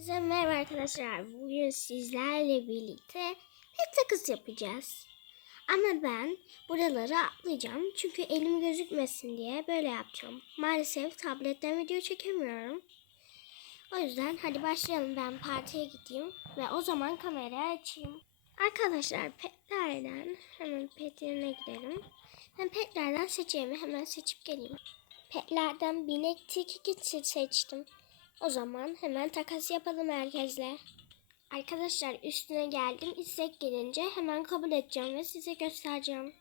Size merhaba arkadaşlar. Bugün sizlerle birlikte pet takıs yapacağız. Ama ben buraları atlayacağım. Çünkü elim gözükmesin diye böyle yapacağım. Maalesef tabletten video çekemiyorum. O yüzden hadi başlayalım. Ben partiye gideyim ve o zaman kamerayı açayım. Arkadaşlar petlerden hemen pet yerine gidelim. Ben petlerden seçeceğimi hemen seçip geleyim. Petlerden binek tiki seçtim. O zaman hemen takas yapalım herkesle. Arkadaşlar üstüne geldim. İstek gelince hemen kabul edeceğim ve size göstereceğim.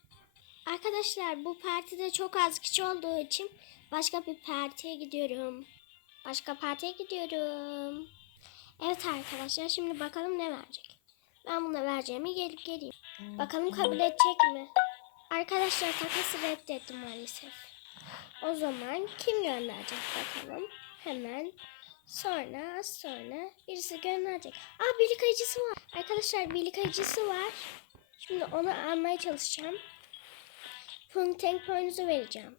Arkadaşlar bu partide çok az kişi olduğu için başka bir partiye gidiyorum. Başka partiye gidiyorum. Evet arkadaşlar şimdi bakalım ne verecek. Ben buna vereceğimi gelip geleyim. Bakalım kabul edecek mi? Arkadaşlar takası reddettim maalesef. O zaman kim gönderecek bakalım. Hemen sonra az sonra birisi gönderecek. Aa birlik ayıcısı var. Arkadaşlar birlik ayıcısı var. Şimdi onu almaya çalışacağım. Puntank boynuzu vereceğim.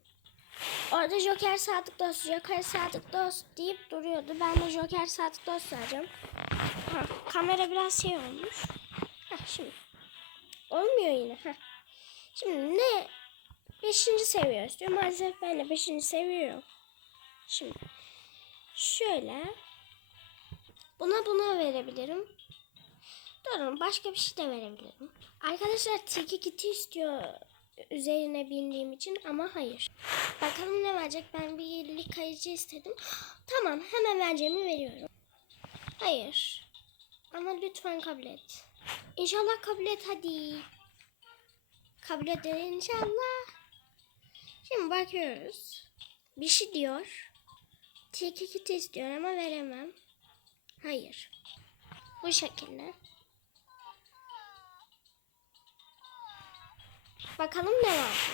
Orada Joker Sadık Dost, Joker Sadık Dost deyip duruyordu. Ben de Joker Sadık Dost vereceğim. Ha, kamera biraz şey olmuş. Heh, şimdi. Olmuyor yine. Heh. Şimdi ne? Beşinci seviye istiyor. Maalesef ben de beşinci seviye yok. Şimdi şöyle buna buna verebilirim. Durun başka bir şey de verebilirim. Arkadaşlar Tiki Kitty istiyor üzerine bindiğim için ama hayır. Bakalım ne verecek? Ben bir yenilik kayıcı istedim. Tamam hemen vereceğimi veriyorum. Hayır. Ama lütfen kabul et. İnşallah kabul et hadi. Kabul eder inşallah. Şimdi bakıyoruz. Bir şey diyor. Tilki kiti istiyor ama veremem. Hayır. Bu şekilde. Bakalım ne var.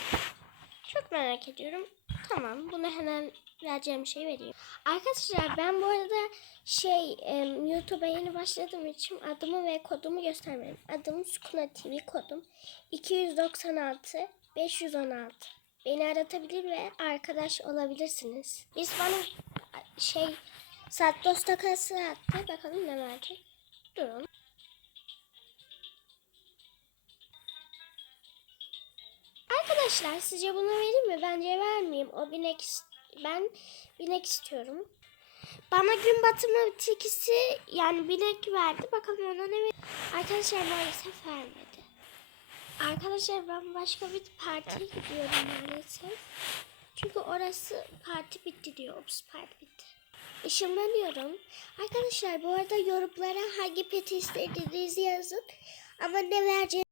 Çok merak ediyorum. Tamam bunu hemen vereceğim şey vereyim. Arkadaşlar ben bu arada şey YouTube'a yeni başladığım için adımı ve kodumu göstermedim. Adım Sukuna TV kodum 296 516. Beni aratabilir ve arkadaş olabilirsiniz. Biz bana şey Sattos takası attı. Bakalım ne verecek. Durun. Arkadaşlar sizce bunu vereyim mi? Bence vermeyeyim. O binek ben binek istiyorum. Bana gün batımı tikisi yani binek verdi. Bakalım ona ne ver. Arkadaşlar maalesef vermedi. Arkadaşlar ben başka bir partiye gidiyorum maalesef. Çünkü orası parti bitti diyor. Ops parti bitti. Işınlanıyorum. Arkadaşlar bu arada yorumlara hangi peti istediğinizi yazın. Ama ne vereceğim